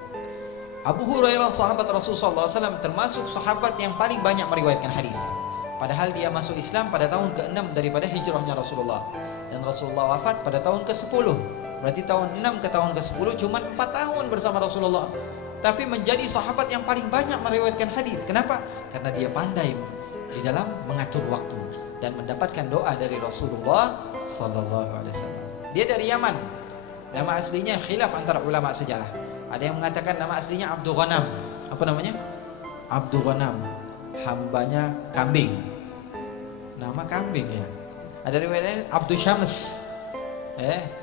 Abu Hurairah sahabat Rasulullah SAW, termasuk sahabat yang paling banyak meriwayatkan hadis. Padahal dia masuk Islam pada tahun ke-6 daripada hijrahnya Rasulullah. Dan Rasulullah wafat pada tahun ke-10. Berarti tahun 6 ke tahun ke-10 cuma 4 tahun bersama Rasulullah. Tapi menjadi sahabat yang paling banyak meriwayatkan hadis. Kenapa? Karena dia pandai di dalam mengatur waktu dan mendapatkan doa dari Rasulullah sallallahu alaihi wasallam. Dia dari Yaman. Nama aslinya khilaf antara ulama sejarah. Ada yang mengatakan nama aslinya Abdul Ghanam. Apa namanya? Abdul Ghanam. Hambanya kambing. Nama kambing ya. Ada riwayatnya Abdul Syams.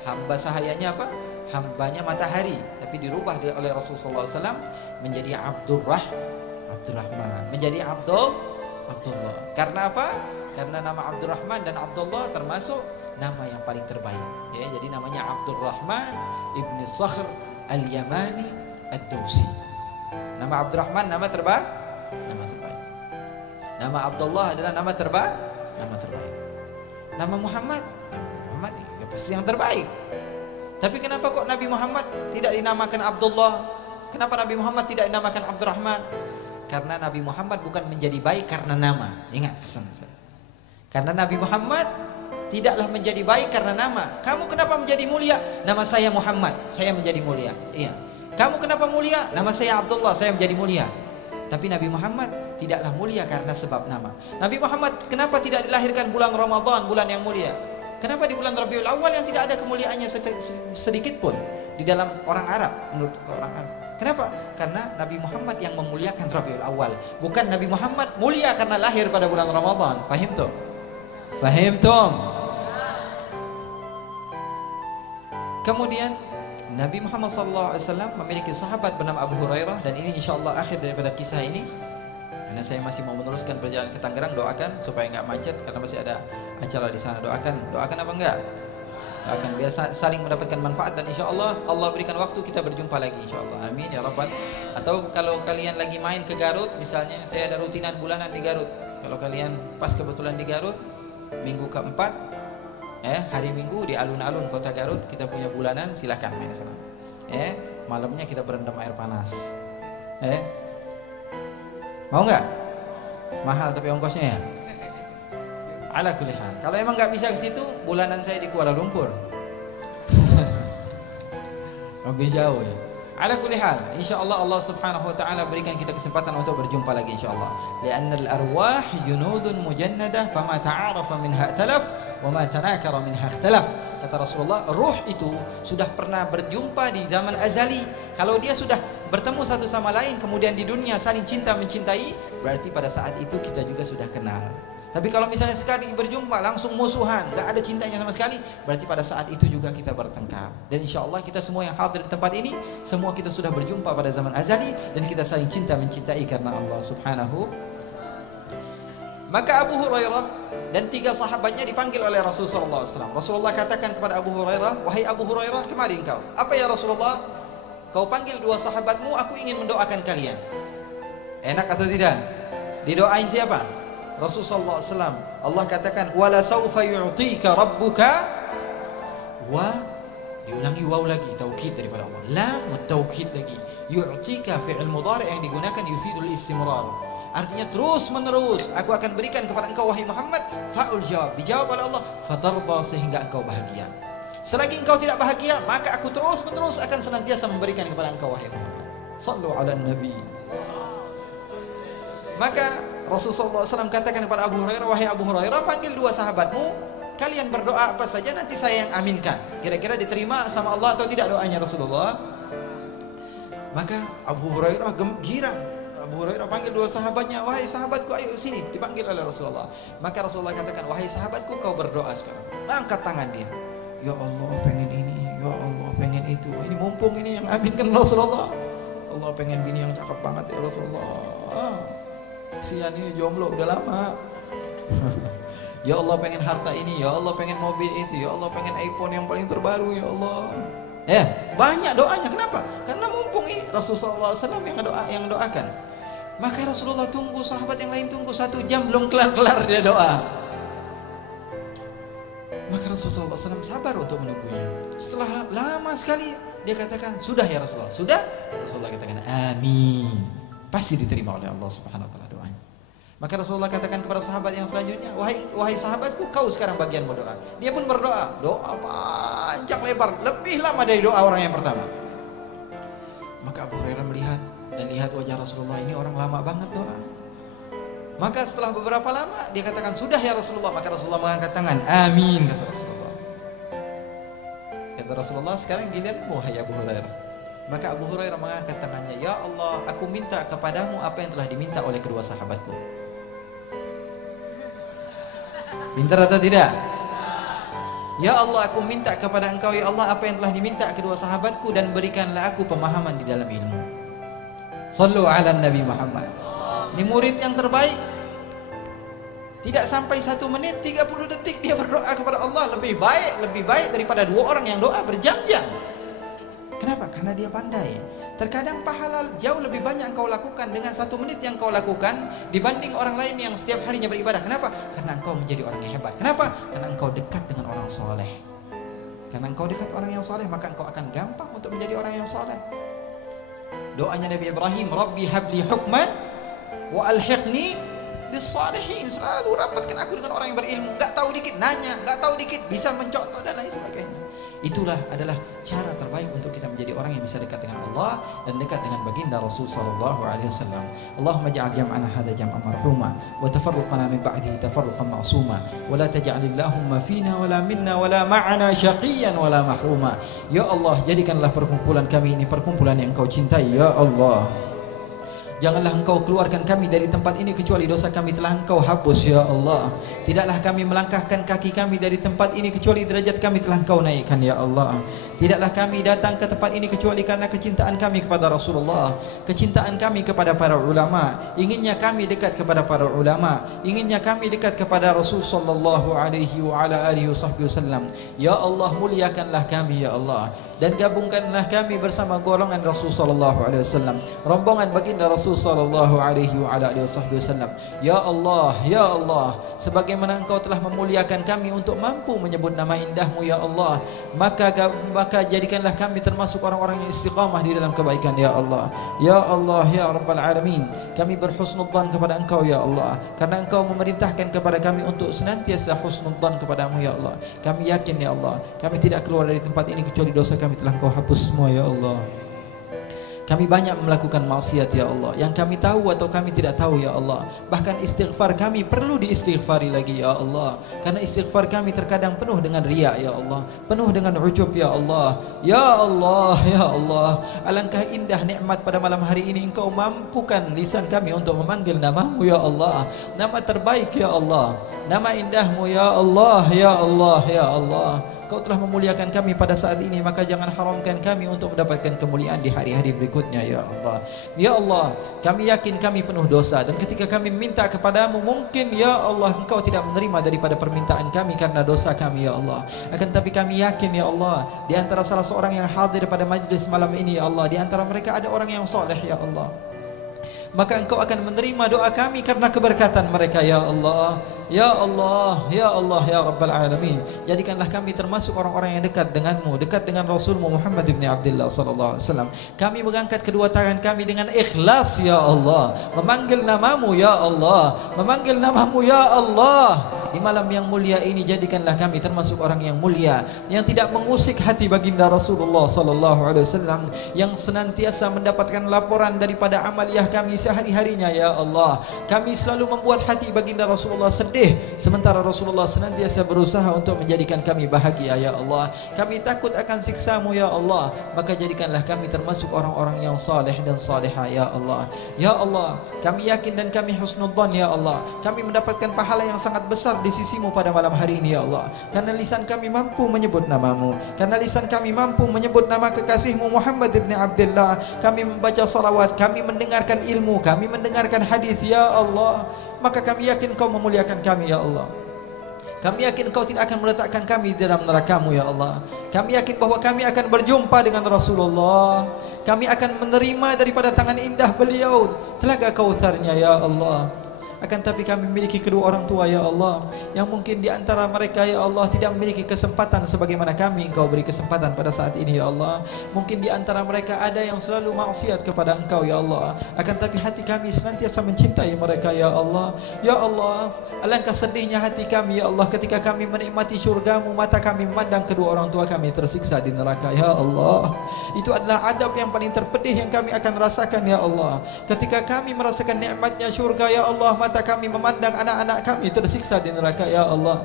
Hamba sahayanya apa? Hambanya matahari. Tapi dirubah oleh Rasulullah SAW menjadi Abdurrahman. Menjadi Abdullah. Karena apa? Karena nama Abdurrahman dan Abdullah termasuk nama yang paling terbaik. Ya, jadi namanya Abdurrahman ibni Sakhr al-Yamani ad-Dawsi. Nama Abdurrahman nama terbaik. Nama Abdullah adalah nama terbaik. Nama Muhammad ya pasti yang terbaik. Tapi kenapa kok Nabi Muhammad tidak dinamakan Abdullah? Kenapa Nabi Muhammad tidak dinamakan Abdurrahman? Karena Nabi Muhammad bukan menjadi baik karena nama. Ingat pesan saya. Karena Nabi Muhammad tidaklah menjadi baik karena nama. Kamu kenapa menjadi mulia? Nama saya Muhammad, saya menjadi mulia. Iya. Kamu kenapa mulia? Nama saya Abdullah, saya menjadi mulia. Tapi Nabi Muhammad tidaklah mulia karena sebab nama. Nabi Muhammad kenapa tidak dilahirkan bulan Ramadan, bulan yang mulia? Kenapa di bulan Rabiul Awal yang tidak ada kemuliaannya sedikit pun di dalam orang Arab, menurut orang Arab? Kenapa? Karena Nabi Muhammad yang memuliakan Rabiul Awal, bukan Nabi Muhammad mulia karena lahir pada bulan Ramadan. Fahimtum? Kemudian Nabi Muhammad SAW memiliki sahabat bernama Abu Hurairah, dan ini insyaallah akhir daripada kisah ini. Karena saya masih mau meneruskan perjalanan ke Tangerang, doakan supaya nggak macet karena masih ada acara di sana. Doakan apa enggak? Doakan biar saling mendapatkan manfaat, dan insyaallah Allah berikan waktu kita berjumpa lagi insyaallah. Amin ya rabbal. Atau kalau kalian lagi main ke Garut misalnya, saya ada rutinan bulanan di Garut. Kalau kalian pas kebetulan di Garut minggu keempat, hari Minggu di alun-alun kota Garut kita punya bulanan, silakan main sana. Malamnya kita berendam air panas. Mau nggak? Mahal tapi ongkosnya ya. Ala kulli hal. Kalau emang nggak bisa ke situ, bulanan saya di Kuala Lumpur. Lebih jauh ya. Ala kulli hal, insyaallah Allah Subhanahu wa taala berikan kita kesempatan untuk berjumpa lagi insyaallah. Li'anna al-arwah junudun mujannadah fama ta'arafa minha talaf wa ma tanakara minha ikhtalaf. Kata Rasulullah, ruh itu sudah pernah berjumpa di zaman azali. Kalau dia sudah bertemu satu sama lain kemudian di dunia saling cinta mencintai, berarti pada saat itu kita juga sudah kenal. Tapi kalau misalnya sekali berjumpa langsung musuhan, gak ada cintanya sama sekali, berarti pada saat itu juga kita bertengkar. Dan insya Allah kita semua yang hadir di tempat ini, semua kita sudah berjumpa pada zaman azali, dan kita saling cinta mencintai karena Allah Subhanahu. Maka Abu Hurairah dan 3 sahabatnya dipanggil oleh Rasulullah SAW. Rasulullah katakan kepada Abu Hurairah, wahai Abu Hurairah, kemari engkau. Apa ya Rasulullah? Kau panggil 2 sahabatmu, aku ingin mendoakan kalian. Enak atau tidak? Didoain siapa? Rasulullah SAW. Allah katakan, wala saufa yu'tika rabbuka, wa diulangi waw lagi, taukid daripada Allah. Lam taukid lagi. Yu'tika fi'il mudhari' yang digunakan yufidul istimrar. Artinya terus menerus aku akan berikan kepada engkau wahai Muhammad. Fa'ul jawab, dijawab oleh Allah, fatarda, sehingga engkau bahagia. Selagi engkau tidak bahagia, maka aku terus menerus akan senantiasa memberikan kepada engkau wahai Muhammad. Sallu ala nabi. Maka Rasulullah SAW katakan kepada Abu Hurairah, wahai Abu Hurairah, panggil 2 sahabatmu, kalian berdoa apa saja nanti saya yang aminkan. Kira-kira diterima sama Allah atau tidak doanya Rasulullah? Maka Abu Hurairah girang. Abu Hurairah panggil 2 sahabatnya, wahai sahabatku, ayo sini, dipanggil oleh Rasulullah. Maka Rasulullah katakan, wahai sahabatku, kau berdoa sekarang. Angkat tangan dia. Ya Allah pengen ini, ya Allah pengen itu. Ini mumpung ini yang aminkan Rasulullah. Allah pengen bini yang cakep banget ya Rasulullah. Kesian ini jomblo udah lama. Ya Allah pengen harta ini, ya Allah pengen mobil itu, ya Allah pengen iPhone yang paling terbaru ya Allah. Banyak doanya. Kenapa? Karena mumpung ini Rasulullah SAW yang doakan. Maka Rasulullah tunggu, sahabat yang lain tunggu 1 jam belum kelar-kelar dia doa. Maka Rasulullah SAW sabar untuk menunggunya. Setelah lama sekali dia katakan, sudah ya Rasulullah. Sudah? Rasulullah katakan, amin. Pasti diterima oleh Allah Subhanahu wa taala doanya. Maka Rasulullah katakan kepada sahabat yang selanjutnya, wahai sahabatku, kau sekarang bagian berdoa. Dia pun berdoa, doa panjang lebar, lebih lama dari doa orang yang pertama. Maka Abu Hurairah melihat dan lihat wajah Rasulullah, ini orang lama banget doa. Maka setelah beberapa lama dia katakan, sudah ya Rasulullah. Maka Rasulullah mengangkat tangan, amin, kata Rasulullah. Kata Rasulullah, sekarang giliranmu wahai Abu Hurairah. Maka Abu Hurairah mengangkat tangannya, ya Allah, aku minta kepadamu apa yang telah diminta oleh kedua sahabatku. Pintar atau tidak? Ya Allah, aku minta kepada engkau ya Allah apa yang telah diminta kedua sahabatku, dan berikanlah aku pemahaman di dalam ilmu. Sallu ala Nabi Muhammad. Ini murid yang terbaik. Tidak sampai 1 menit, 30 detik dia berdoa kepada Allah. Lebih baik daripada 2 orang yang doa berjam-jam. Kenapa? Karena dia pandai. Terkadang pahala jauh lebih banyak engkau lakukan dengan 1 menit yang kau lakukan dibanding orang lain yang setiap harinya beribadah. Kenapa? Karena engkau menjadi orang yang hebat. Kenapa? Karena engkau dekat dengan orang soleh. Karena engkau dekat orang yang soleh, maka engkau akan gampang untuk menjadi orang yang soleh. Doanya Nabi Ibrahim, Rabbi habli hukman wa alhiqni bis salihin. Selalu rapatkan aku dengan orang yang berilmu. Gak tahu dikit nanya, gak tahu dikit bisa mencontoh dan lain sebagainya. Itulah adalah cara terbaik untuk kita menjadi orang yang bisa dekat dengan Allah dan dekat dengan baginda Rasul sallallahu alaihi wasallam. Allahumma ja'al jam'ana hadha jam'an marhuma wa tafarruqana min ba'dihi tafarruqan ma'suma wa la taj'alillahumma fina wa la minna wa la ma'ana syaqiyyan wa la mahruma. Ya Allah, jadikanlah perkumpulan kami ini perkumpulan yang Engkau cintai ya Allah. Janganlah Engkau keluarkan kami dari tempat ini kecuali dosa kami telah Engkau hapus ya Allah. Tidaklah kami melangkahkan kaki kami dari tempat ini kecuali derajat kami telah Engkau naikkan ya Allah. Tidaklah kami datang ke tempat ini kecuali karena kecintaan kami kepada Rasulullah, kecintaan kami kepada para ulama, inginnya kami dekat kepada para ulama, inginnya kami dekat kepada Rasul sallallahu alaihi wa ala alihi wasallam. Ya Allah, muliakanlah kami ya Allah, dan gabungkanlah kami bersama golongan Rasul sallallahu alaihi wasallam, rombongan baginda Rasul sallallahu alaihi wa ala alihi wasallam. Ya Allah, ya Allah, sebagaimana Engkau telah memuliakan kami untuk mampu menyebut nama indahmu ya Allah, maka jadikanlah kami termasuk orang-orang yang istiqamah di dalam kebaikan ya Allah. Ya Allah, ya Rabbal Alamin, kami berhusnudzan kepada Engkau ya Allah, karena Engkau memerintahkan kepada kami untuk senantiasa husnudzan kepadamu ya Allah. Kami yakin ya Allah, kami tidak keluar dari tempat ini kecuali dosa kami telah Engkau hapus semua ya Allah. Kami banyak melakukan maksiat ya Allah, yang kami tahu atau kami tidak tahu ya Allah. Bahkan istighfar kami perlu diistighfari lagi ya Allah, karena istighfar kami terkadang penuh dengan riya ya Allah, penuh dengan ujub ya Allah. Ya Allah, ya Allah, alangkah indah nikmat pada malam hari ini Engkau mampukan lisan kami untuk memanggil namamu ya Allah, nama terbaik ya Allah, nama indahmu ya Allah, ya Allah, ya Allah. Kau telah memuliakan kami pada saat ini, maka jangan haramkan kami untuk mendapatkan kemuliaan di hari-hari berikutnya ya Allah. Ya Allah, kami yakin kami penuh dosa, dan ketika kami minta kepadamu, mungkin ya Allah Engkau tidak menerima daripada permintaan kami karena dosa kami ya Allah. Akan tapi kami yakin ya Allah, di antara salah seorang yang hadir pada majlis malam ini ya Allah, di antara mereka ada orang yang soleh ya Allah, maka Engkau akan menerima doa kami karena keberkatan mereka ya Allah. Ya Allah, ya Allah, ya Rabbal Alamin, jadikanlah kami termasuk orang-orang yang dekat denganmu, dekat dengan Rasulmu Muhammad ibn Abdullah sallallahu alaihi wasallam. Kami mengangkat kedua tangan kami dengan ikhlas ya Allah, memanggil namamu ya Allah, memanggil namamu ya Allah. Di malam yang mulia ini jadikanlah kami termasuk orang yang mulia, yang tidak mengusik hati baginda Rasulullah sallallahu alaihi wasallam, yang senantiasa mendapatkan laporan daripada amaliyah kami sehari-harinya ya Allah. Kami selalu membuat hati baginda Rasulullah sedih, sementara Rasulullah senantiasa berusaha untuk menjadikan kami bahagia ya Allah. Kami takut akan siksamu ya Allah, maka jadikanlah kami termasuk orang-orang yang saleh dan salihah ya Allah. Ya Allah, kami yakin dan kami husnudzan ya Allah, kami mendapatkan pahala yang sangat besar di sisimu pada malam hari ini ya Allah, karena lisan kami mampu menyebut namamu, karena lisan kami mampu menyebut nama kekasihmu Muhammad ibn Abdullah. Kami membaca salawat, kami mendengarkan ilmu, kami mendengarkan hadis ya Allah, maka kami yakin Kau memuliakan kami ya Allah. Kami yakin Kau tidak akan meletakkan kami di dalam neraka-Mu ya Allah. Kami yakin bahwa kami akan berjumpa dengan Rasulullah. Kami akan menerima daripada tangan indah beliau telaga Kautsarnya ya Allah. Akan tapi kami memiliki kedua orang tua ya Allah, yang mungkin di antara mereka ya Allah tidak memiliki kesempatan sebagaimana kami Engkau beri kesempatan pada saat ini ya Allah. Mungkin di antara mereka ada yang selalu maksiat kepada Engkau ya Allah, akan tapi hati kami senantiasa mencintai mereka ya Allah. Ya Allah, alangkah sedihnya hati kami ya Allah ketika kami menikmati syurga-Mu, mata kami memandang kedua orang tua kami tersiksa di neraka ya Allah. Itu adalah adab yang paling terpedih yang kami akan rasakan ya Allah. Ketika kami merasakan nikmatnya syurga ya Allah, mata kami memandang anak-anak kami tersiksa di neraka ya Allah.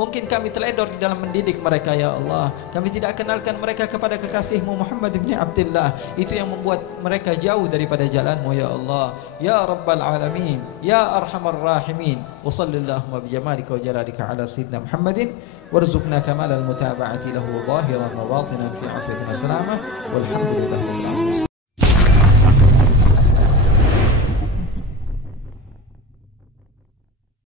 Mungkin kami teledor di dalam mendidik mereka ya Allah. Kami tidak kenalkan mereka kepada kekasihmu Muhammad ibn Abdullah. Itu yang membuat mereka jauh daripada jalanmu ya Allah. Ya Rabbal Alamin, Ya Arhamar Rahimin. Wa sallallahu bi jamalika wa jalalika ala sayyidina Muhammadin warzuqna kamal al mutaba'ati lahu zahiran wa batinan fi afiyatin wa salamah walhamdulillahirabbil alamin.